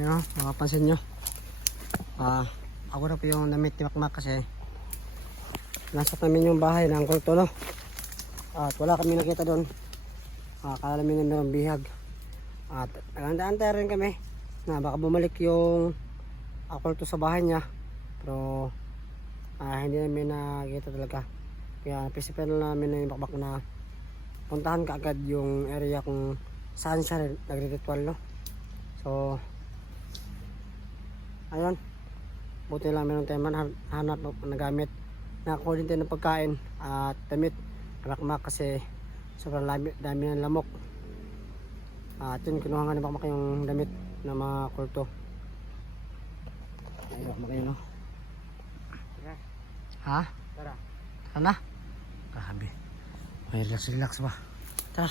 Yun o, makapansin nyo. Ako na po yung namit ni Makmak kasi nasa namin yung bahay ng kulto, no? At wala kami nakita doon. Akala namin na mayroong bihag. At naganda-antay rin kami na baka bumalik yung kulto sa bahay niya. Pero hindi namin nakita talaga. Kaya pisipin namin na yung Makmak na puntahan kaagad yung area kung saan siya nagre-ritual, no? So ayun, buti lang meron tayong hanap na gamit na kunin tayo ng pagkain at damit Makmak kasi sobrang dami ng lamok. At yun, kinuha nga ni Makmak yung damit ng mga kulto. Ayun, Makmak yun, no? Ha? Tara. Tara na? Grabe. May relax ba? Tara.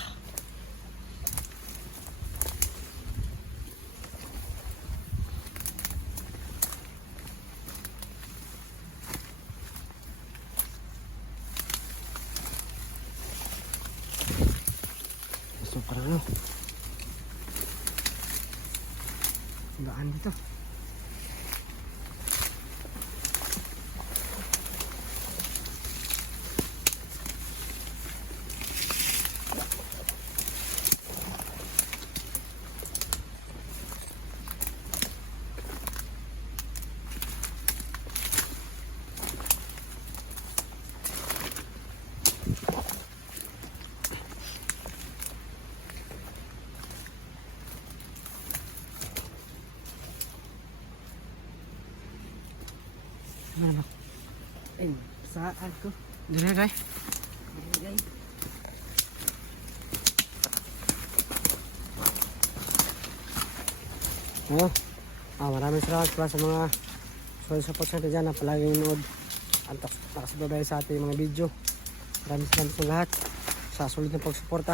Super ano. Daan dito. Ano? Ay, saan ko? Dili kay. Maraming salamat pala sa mga support sa atin dyan na palaging nanood at nakasubaybay sa ating mga video. Maraming salamat sa lahat sa sulit na pagsuporta.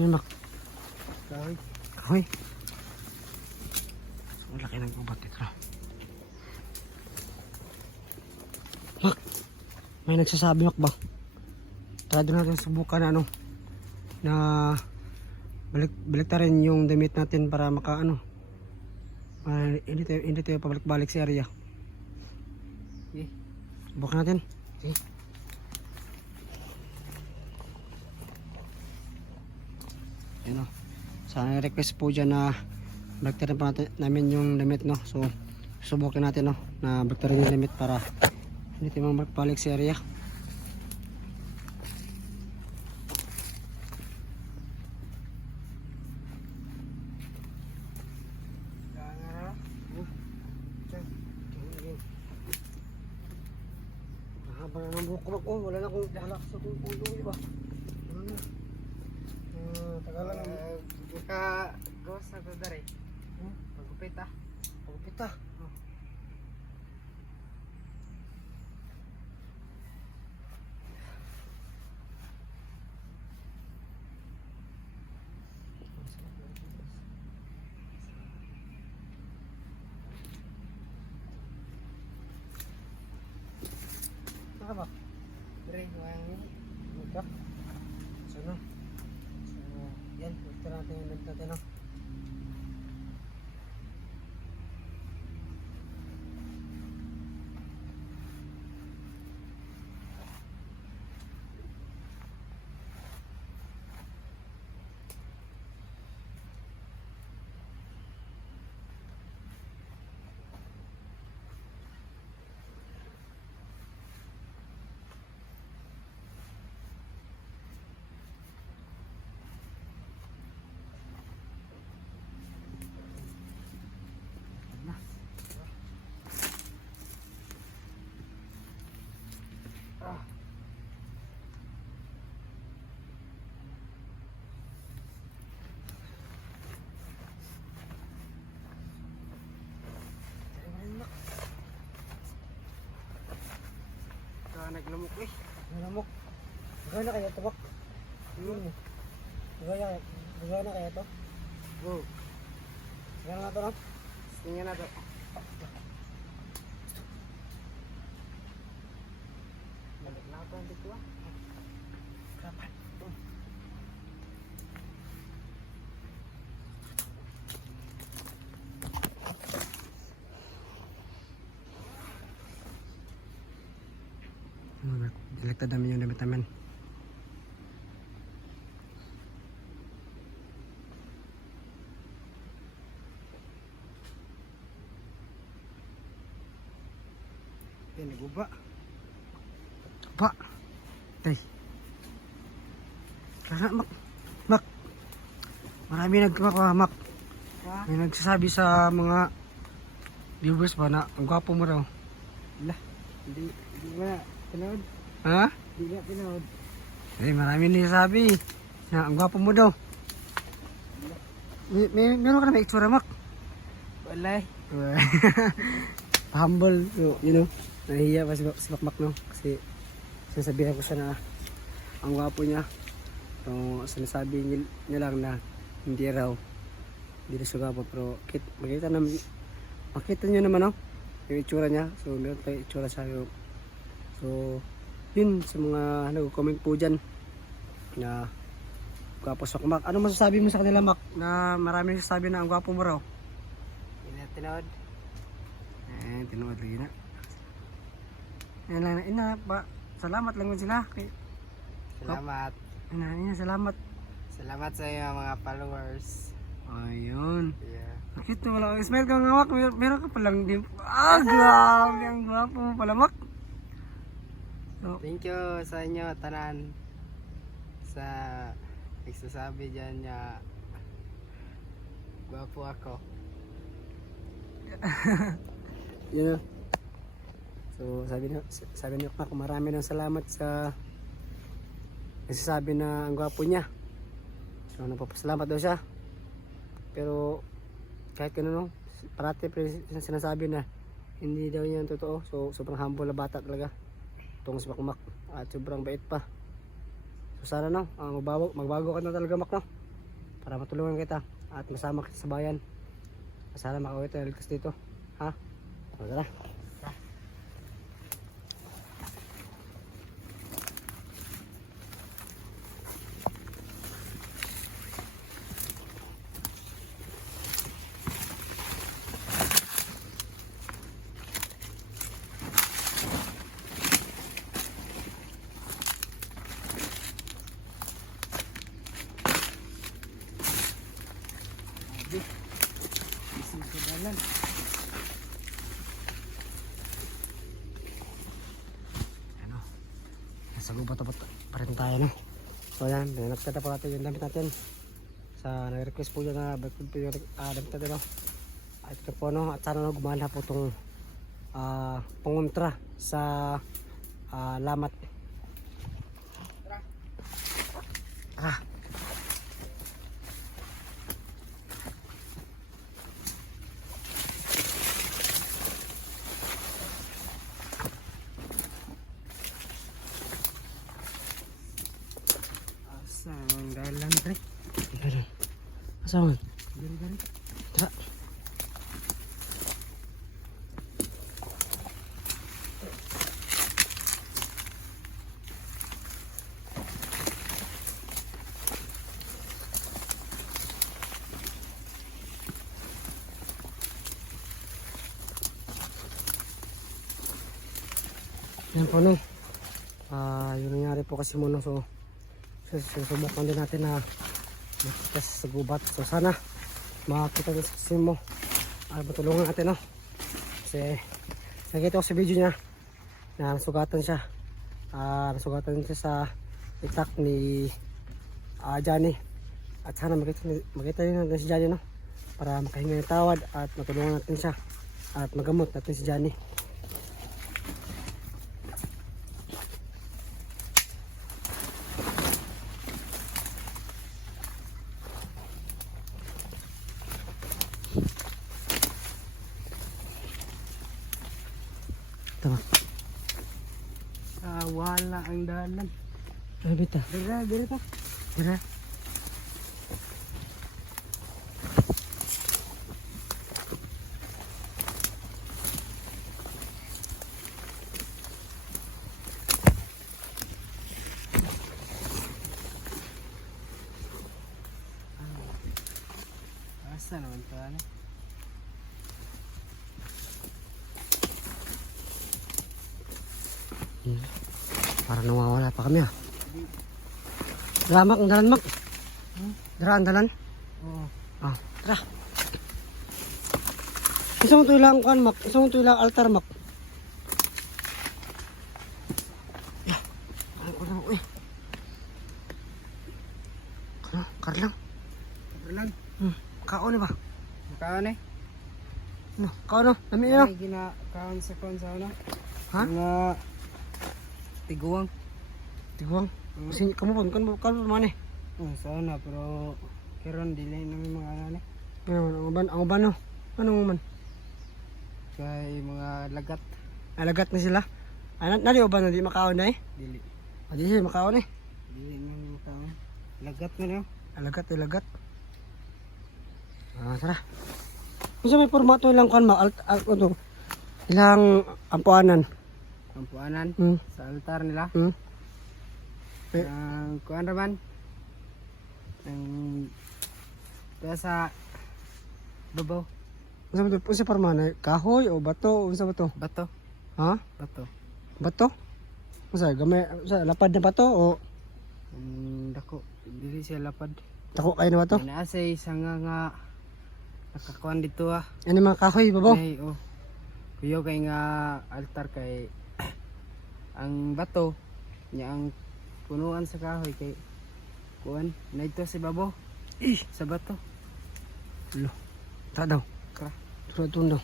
Mak. Kahoy. Kahoy. So, laki ng ubat ito. Mak, may nagsasabi Mak ba? Tara doon natin subukan na na balik ta rin yung damit natin para maka hindi tayo pabalik-balik sa area. Okay. Subukan natin. Okay. Yan o. Sana request po dyan na balik pa namin yung damit, no. So subukan natin na balik rin yung damit para hindi tayo balik sa area. Haba na ng buhok ko, wala na akong balak sa ulo, iba. Ano na? Tagalan na. Buka gawas na ito dari. Pagupit ah. Pagupit ah. Saka ba? Dari, yung Buka. So yan, gusto natin yung damit natin, no. naglamok eh. Nalamok. Gagawin na kaya ito, Mak? Gagawin na kaya ito? Oh, Gagawin na ito, no? tingnan na to. Balik na ako dito ah. Kapan? Dilekta namin yung damit namin. Naguba. Pa! Tay! Kaya Mak! Mak! Marami Mak! Ha? May nagsasabi sa mga viewers ba na ang gwapo mo raw. Hindi ba pinood? Ha? Hindi nga pinood. Eh, marami nagsasabi na ang gwapo mo daw. Meron ka na may itsura, Mak? Walay. Humble, so, you know. Nahihiya pa si Makmak, no? Kasi sinasabihan ko siya na ang gwapo niya. So, sinasabi niya lang na hindi raw. Hindi na siya gwapo. Pero makita niyo naman, no? Yung itsura niya. So, meron tayong itsura siya. So, yun sa mga nag-comment po dyan na gwapo si Makmak. Ano masasabi mo sa kanila, Mak? Na marami nagsasabi na ang gwapo mo raw? Hindi na tinood. Tinuod lagi na. Ina ba? Salamat lang sila. Salamat. Ina, salamat. Salamat sa iyo mga followers. Ayun. Yeah. Bakit wala kang smile kang ngawak? Meron ka palang din. Grabe ang gwapo mo pala, Mak. So, Thank you sa inyo tanan sa nagsasabi dyan na gwapo ako. yun na. So, sabi niyo Mak, marami ng salamat sa nagsasabi na ang gwapo niya. So, nagpapasalamat daw siya. Pero, kahit gano'n, no, parati sinasabi na hindi daw niya ang totoo. So, sobrang humble na bata talaga. Itong si Makmak. At sobrang bait pa. So, sana no, magbago ka na talaga, Mak, no? Para matulungan kita at masama kita sa bayan. Sana makawit na ligtas dito. Ha? So, tara. Isip ko dalan. Ano? Nasa gubat pa rin tayo, no? So yan, nagtata pa natin yung damit natin. Sa nag-request po dyan na balik po yung damit natin, no? At ito po, no? At sana no, gumana po itong pangontra sa lamat. Ah. Asang dalan pre. Ganun. Asaman? Gari-gari. Tara. Yan po, no. Yung nangyari po kasi muna, so susubukan din natin na makita sa gubat. So sana makita din sa mo matulungan natin, no? Kasi nakita ko sa video niya na nasugatan siya. Nasugatan siya sa itak ni Johnny. At sana makita din natin si Johnny, no? Para makahinga ng tawad at matulungan natin siya at magamot natin si Johnny. Tama. mahal na ang dalan. Ay, bita. Dira ta. Tara. Asa naman to ano? Para nawawala pa kami ah. Dara, Mak, ang dalan, Mak. Dara, ang dalan. Oo. Ah, tara. Isa mo ito ilang kuan, Mak. Isa mo ito ilang altar, Mak. Yeah. Ay, ko lang, uy. Karlang. Pero lang. Kaon ba? Kaon eh. No, kaon no. Lami yun. Ay ginakaon sa kon sa ano? Ha? Mga tiguang. Tiguang. Kasi kamu pun kan mana? Oh, sana pero karon dili na may mga ano ni. Ang uban no. Anong man? Kay mga lagat Alagat na sila. Nali uban na di makaon na eh. dili. Di sila makaon eh. Dili na kaon. Lagat man yo. Alagat. Ah, tara. Kasi may formato ilang kuan ma ano, ilang ampuanan. Kampuanan sa altar nila. Eh. Ang kuan raman. Ang sa babaw. Unsa man to? Unsa parmana? Kahoy o bato? Unsa ba to? Bato. Ha? Bato. Bato? Unsa gamay sa lapad na bato o Dako. Dili siya lapad. tako kayo na bato? Inaasay sa nga nakakuan dito ah. Ano mga kahoy babaw? Nay, oh. Kuyo kay nga altar kay ang bato niya ang punuan sa kahoy kay kuan na ito si babo sa bato. Lo. Ta daw. Kra. Turo daw.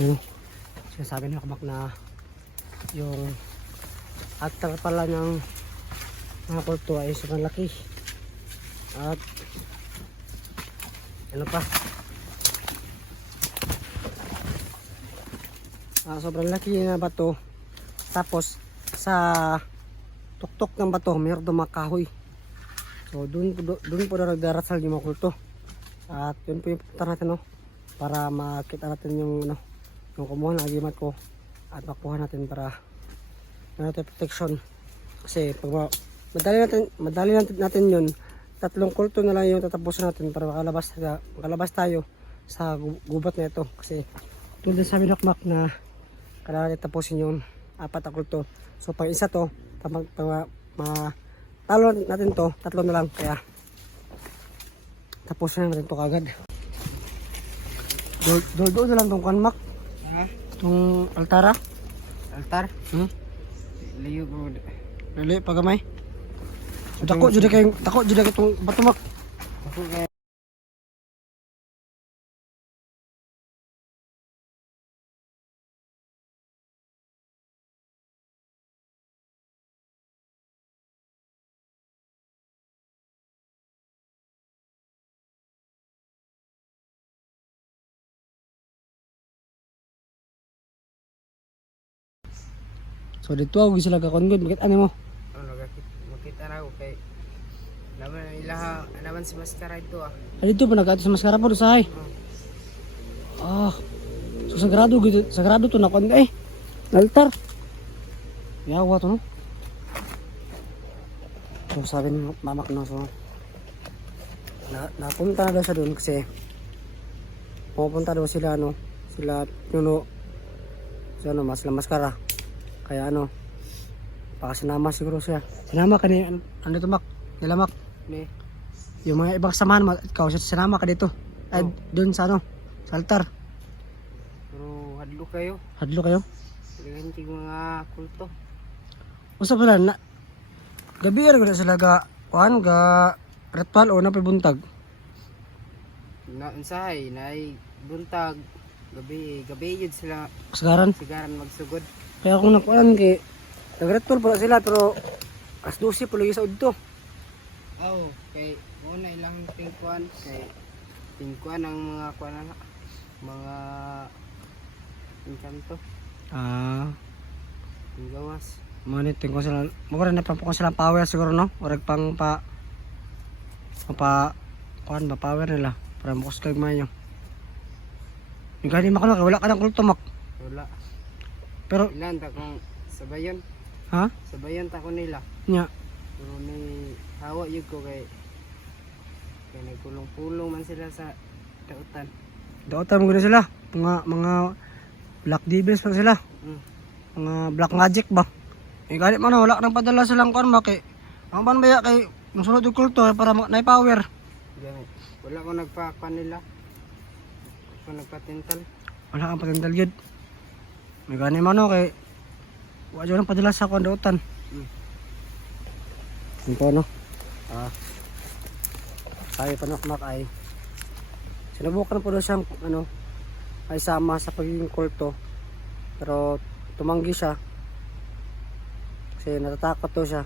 Ano? Sinasabi na kamak na yung altar pala ng mga kulto ay sobrang laki. At ano pa? Sobrang laki na bato. Tapos sa tuktok ng bato mayroon doon mga kahoy. So doon po na nagdarasal yung mga kulto. At yun po yung punta natin no, para makita natin yung ano, yung kumuha ng agimat ko at makuha natin para natin protection. Kasi pag madali natin yun, 3 kulto na lang yung tatapusin natin para makalabas tayo sa gubat na ito. Kasi tulad sabi ni Mak na kailangan tapusin yung 4 na kulto. So pang isa to, talo natin to, 3 na lang. Kaya tapusin natin to kagad. Doon na lang tong kanmak. Ha? Itong altara. Altar? Layo bro. Lili, pagamay. So, tako jud kay itong bato Mak. Ako kay So dito ako sila kakongod, bakit ano mo? ano makita na ako kay naman ilaha naman si maskara ito ah. Dito pa nag-ato sa maskara po usahay. So sagrado to na kon eh. Altar. Yawa to no. So sabi ni mamak no, so napunta na daw siya doon kasi pupunta daw sila sila Nuno sa maskara. Kaya baka sinama siguro siya. Sinama ka ni ano to Mak? Nilamak. Ni Yung mga ibang samahan mo, ikaw siya sinama ka dito. Ay doon sa sa altar. pero hadlo kayo. Hadlo kayo. Dengan mga kulto. Usa pala na gabi ra gud sila ga ritual o na pibuntag. Na unsahay nay buntag gabi yun sila Kasagaran. sigaran magsugod. Kaya kung nakuan kay nag-ritual pala sila pero as 12 pala sa udto. Oh, kay una ilang tingkuan kay tingkuan ang mga kuan mga Encanto. Ah, Ang gawas. moniting ko sila. Magura na pang sila power siguro no. Orag pang kuan ba power nila para makus kay mayo. Yung gani makano wala ka ng kulto mak. Wala. Pero Ilan ta kung sabayon. ha? Sabayon ta ko nila. Nya, Pero may hawa yun ko kay nagpulong-pulong man sila sa dautan. dautan mo gina sila. Mga black devils pa sila. Mm. Mga black magic ba. Yung gani man wala nang padala silang kuan ba kay ang ban baya kay musunod yung kulto para na power. Gani. Wala ko nagpakuan nila. Ako nagpatintal. Wala kang patindal yun. May gani man no kay wala nang padala sa kuan dautan. Ito no. Tayo panakmak ay sinubukan po daw siyang ay sama sa pagiging kulto pero tumanggi siya kasi natatakot daw siya.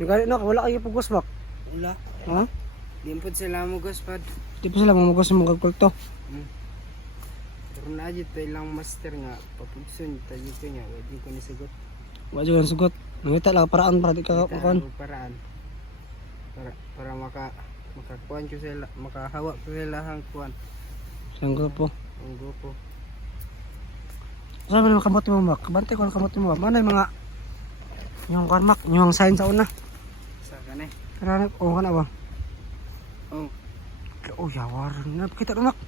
Yung gani no wala kayo pugos mak. Wala. Ha? Dimpod sila mo guspad. Di pa sila mamugos ng mga kulto. Pero na dito ilang master nga papugsun tayo ko niya. Wadi ko nisugot. Wala dyan sugot. Nangita lang paraan para di ka kuan. Paraan. Para makakuan ko sila, makahawa ko sila ang kuan. Siyang grupo. Ang grupo. Sabi naman kamot mo mak. Kabante ko ang kamot mo mak. Mana yung mga yung kuan mak. Yung sign sa una. Sa kanay. Karana o ka na ba? Oh. Oh yawar. Nakita na mak.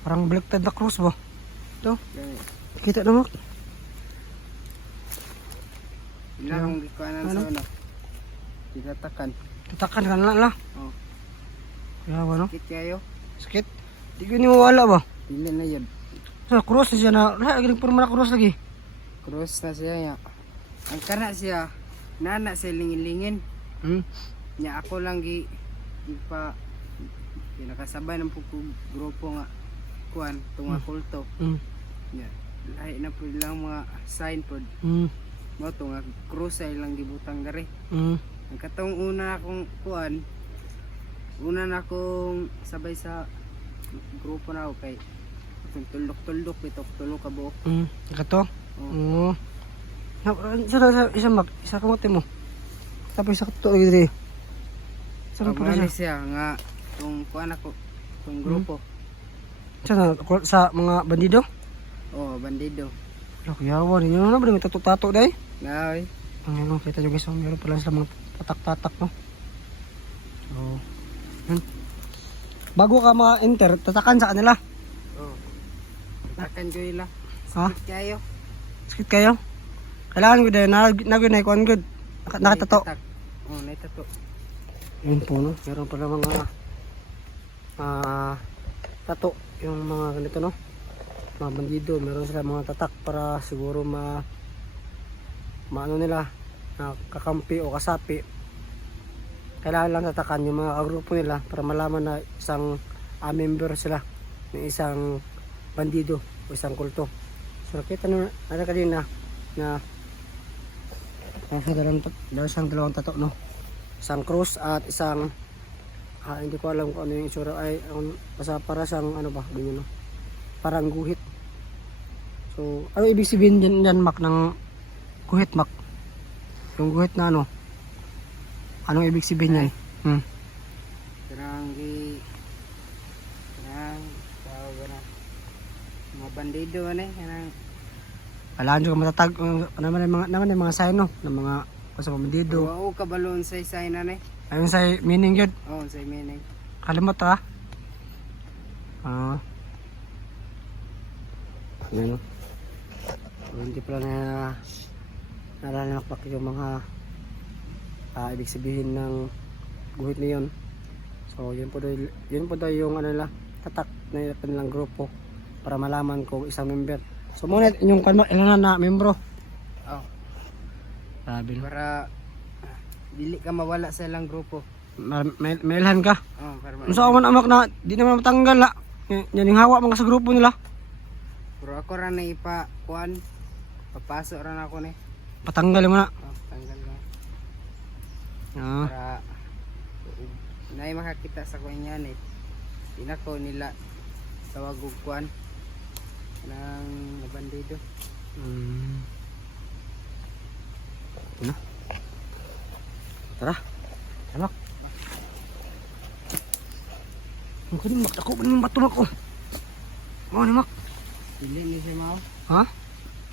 Parang baliktad na cross ba? Ito. Gani. Kita na mak. Ilang gikuanan Ano? sa una. Tinatakan. Tatakan ka na lang. Oh. Yawa no. Kit kayo. Sakit. Di ko ni mawala ba? Dili na yun. So cross na siya na. Wala lagi nagpurma na cross lagi. Cross na siya ya. Ang kana siya. Nana sa lingin-lingin. Hmm. Nya ako lang pa pinakasabay ng grupo nga kuan tunga kulto. Hmm. Nya lahi na pud lang mga sign pod. Hmm. Mo tunga cross ay lang gibutang dere. Hmm. Ang katong una akong kuan una na akong sabay sa grupo na ako kay itong tuldok-tuldok bitok tulo ka buok. Hmm. Ikato? Oh. Oo. Isa mak. Isa kamote mo. Tapos isa kato lagi diri. Saan po Pagmali siya? siya nga kung kuan ako kung grupo. Saan na? Sa mga bandido? Oh, bandido. Lako yawa ninyo na ba? May tato-tato dahi? Ngay. Ang ano, kita nyo guys, meron pala sila mga tatak-tatak, no? So, yun. Bago ka ma-enter, tatakan sa kanila. Oh. Takan ko ila. Ha? Sakit kayo. Sakit kayo? Kailangan ko dahil, nagawin na ikuan good. Nakatato. Oh, naitato. Yun po, no? Meron pala mga tato. Yung mga ganito, no? Mga bandido, meron sila mga tatak para siguro maano nila, na kakampi o kasapi. Kailangan lang tatakan yung mga kagrupo nila para malaman na isang member sila ng isang bandido o isang kulto. So kita nyo na kanina na isang dalawang tato, no? Isang cross at isang hindi ko alam kung ano yung itsura ay basta para siyang ano ba ganyan, no? Parang guhit. So ano ibig sabihin dyan mak ng guhit mak? Yung guhit na ano? Anong ibig sabihin yan? Karang tawag na mga bandido ano karang Kailangan nyo matatag naman yung mga sign, no? Ng mga basta bandido. oo kabalon sa sign na Ayun sa meaning yun. oh sa meaning Kalimot ha? Yan, no? So, hindi pala nalalanakpak yung mga ibig sabihin ng guhit na yun. So yun po daw yung ano nila, tatak na kanilang grupo para malaman kung isang member. So muna yung ilan na membro. oh Sabi na. para dili ka mawala sa ilang grupo Mailhan ka. oh para So man amak na di naman matanggal la. Yan yung hawa mga sa grupo nila. pero ako ra na kuan papasok ra na ako ni Patanggal mo na. oh tanggal na Ah. para nay makakita sa kuan yan di na ko nila tawag og kuan ng bandido. Ano? Tara. Tara, Mak. Ang kunin, Mak. Ako, kunin yung bato, Mak. Oh, ni Mak. Dili ni siya mao. Ha?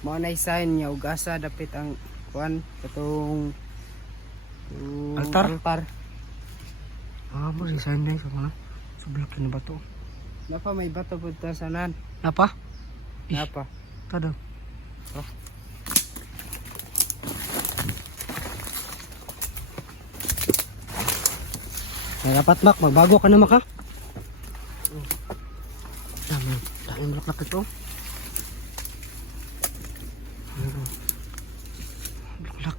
Mao na isahin niya ug asa dapit ang kuan katong Altar? altar. Ah, mo, resign na yung mga sublikin na bato. Napa may bato pud ta sanan. Napa? Napa. Tada. Ay, dapat, Mak. Magbago ka na, Mak, ha? Dami bulaklak ito. Bulaklak.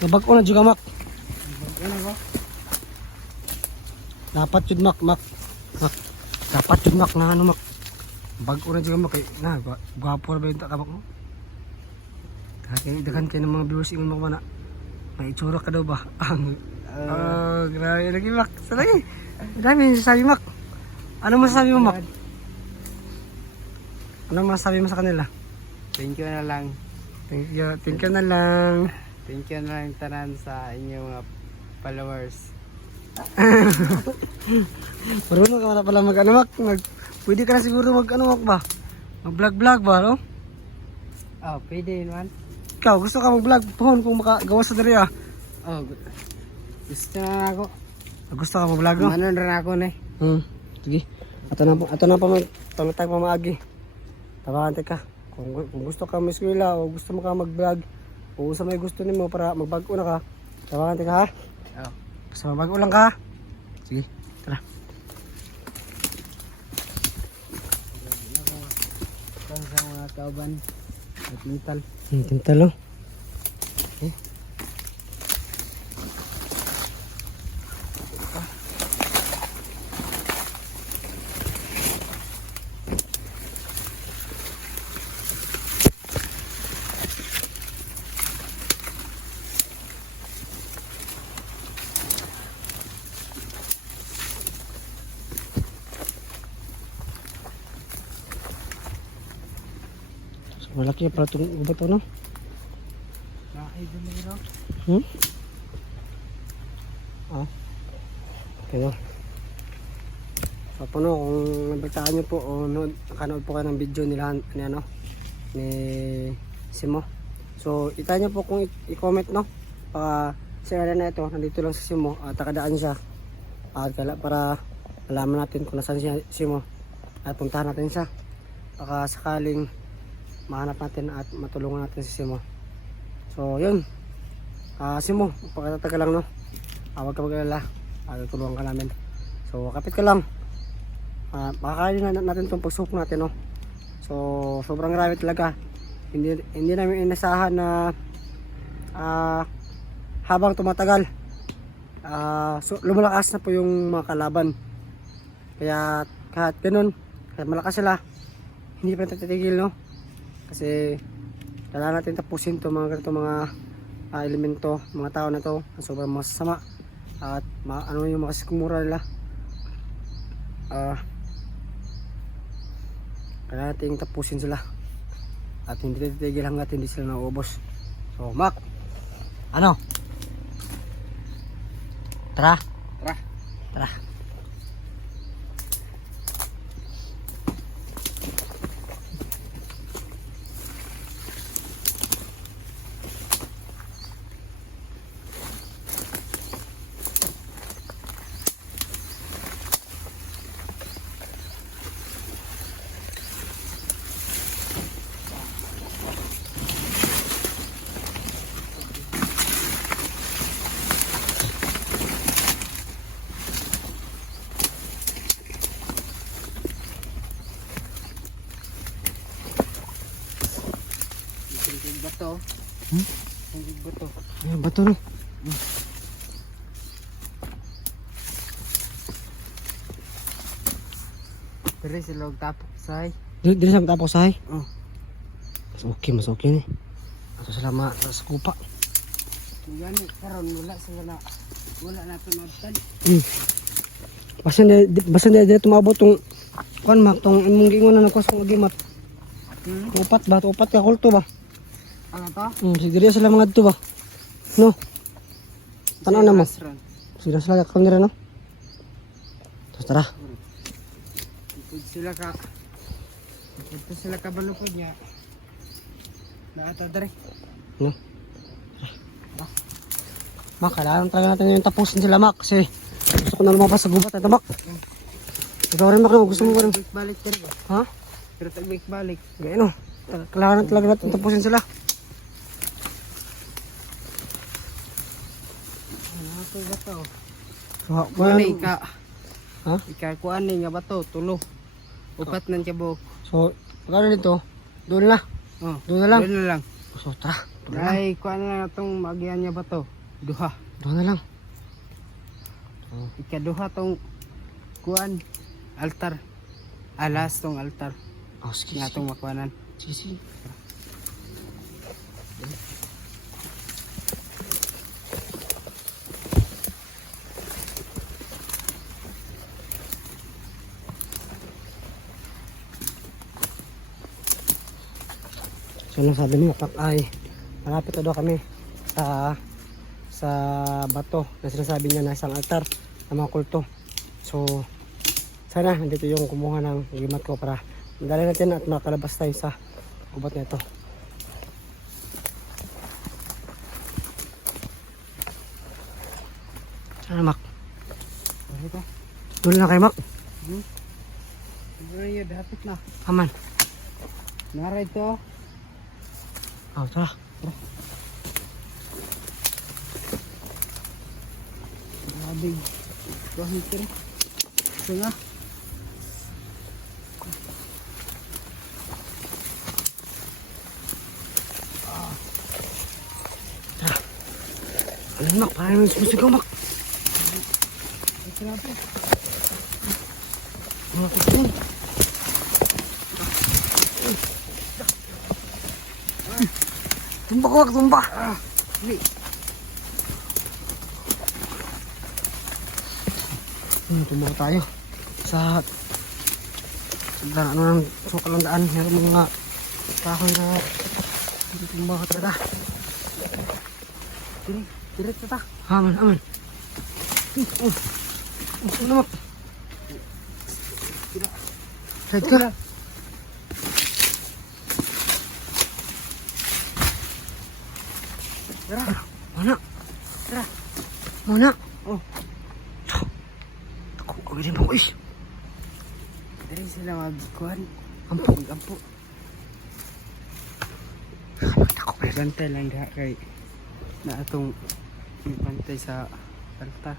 Nabago na juga, Mak. Ano ba? Dapat yun, Mak. Mak. Dapat yun, Mak, na ano, Mak. Bago na juga, Mak. Na, gwapo na ba yung takabak mo? Daghan kayo ng mga viewers ingon mo na. May itsura ka daw ba? Grabe lagi, Mak. Salagi. Dami sabi, Mak. Ano masasabi mo, Mak? Ano masasabi mo sa kanila? Thank you na lang. Thank you na lang. Thank you na lang tanan sa inyong mga followers. Marunong ka na pala mag-ano, Mak. Pwede ka na siguro mag-ano, Mak ba? Mag-vlog-vlog ba, no? Oh, pwede naman. Ikaw, gusto ka mag-vlog? Puhon kung makagawa sa dali, ah. Oh, gusto na ako. Gusto ka mag-vlog, no? Manon rin ako na Sige. Ato na pa pamatag pamaagi. Tabante ka. Kung gusto ka may eskwela o gusto mo ka mag-vlog o sa may gusto nimo para magbago na ka. Tabante ka, ha? Oh. Basta magbago lang ka. Sige. Tara. Ito sa mga kauban at mental. Tintalo. Okay. Malaki pala itong gubat to, no? Nakakaiba na ito. Okay, no? So, po, no, kung nabigtaan nyo po o nakanood po kayo ng video nila ni Simo. So, itaya nyo po kung i-comment, no? Sa area na ito, nandito lang sa Simo at nakadaan siya. Para alaman natin kung nasaan siya Simo at puntahan natin siya. Baka sakaling mahanap natin at matulungan natin si Simo. So yun, Simo, pagkatatagal lang, no? Huwag ka mag-alala, tulungan ka namin. So kapit ka lang, makakain na natin itong pagsubok natin, no? So sobrang grabe talaga. Hindi namin inasahan na habang tumatagal so, lumalakas na po yung mga kalaban. Kaya kahit ganun, kahit malakas sila, hindi pa natitigil, no? Kasi kailangan natin tapusin to mga ganito mga elemento, mga tao na to na sobrang masasama at ano yung makasikumura nila. Kailangan natin tapusin sila at hindi titigil hanggat hindi sila nauubos. So, Mak, ano? Tara. Tara. Bato. Hindi bato. Ay, bato, no? Pero sila tapok say. Dili sa tapos sahay. Oh. Mas okay ni. Ato sila sa kupa. Yan karon wala na tunod. Basta hindi tumabot tong Kuan mak tong imong gingon na nagkwas kong agimat. Upat ba? Upat ka kulto ba? Ano to? Sige diri sila mga dito ba? No. Tanaw na mo. Restaurant. Sila sila ka nila no. Tapos tara. Ito sila ka balupod niya. Naata dere. No. Mak, kailangan talaga natin yung tapusin sila mak kasi gusto ko na lumabas sa gubat ito mak. Ikaw rin mak, gusto mo ba rin? Balik dere ba? Ha? Pero tagbik balik. Gaya no. Kailangan talaga natin tapusin sila. Ano to ba to? So, Kuan ika. Ha? Ika kuan ni nga ba to? Tulo. Upat nan kabuk. So, pagkano dito? Doon na. Oh, Doon na lang. doon na lang. So, tara. Doon na lang. Ay, kuan na itong magian niya ba to? Duha. Doon na lang. Ikaduha tong kuan altar. Alas tong altar. Oh, sige, Nga sige. tong makuanan. Sige, sige. So, nung sabi ni Makak ay malapit na daw kami sa bato na sinasabi niya na isang altar ng mga kulto. So, sana nandito yung kumuha ng gimat ko para madali natin at makalabas tayo sa gubat na ito. Sana Mak? Ano to? Doon na kayo Mak? Siguro yun, dapat na. Aman. Naray to. Oh, tara. Grabe. Kahit rin. Ito nga. Ano Mak? Parang may sumusigaw Mak. Ito nga po. Mga kutsyon. Tumba ko Mak, tumba. Hindi. Tumba ko tayo. Sa ano ng sukal ng daan. Meron mga kahoy na hindi tumba ko talaga. Direct na ta. Aman, aman. Ano Mak? Side ka? Tara. Mana? Tara. Mana? Oh. Ako, kawin mo ko is. Dari sila magkuhan. Ampo. Mag-ampo. Ako pa. Bantay lang diha kay na atong pantay sa altar.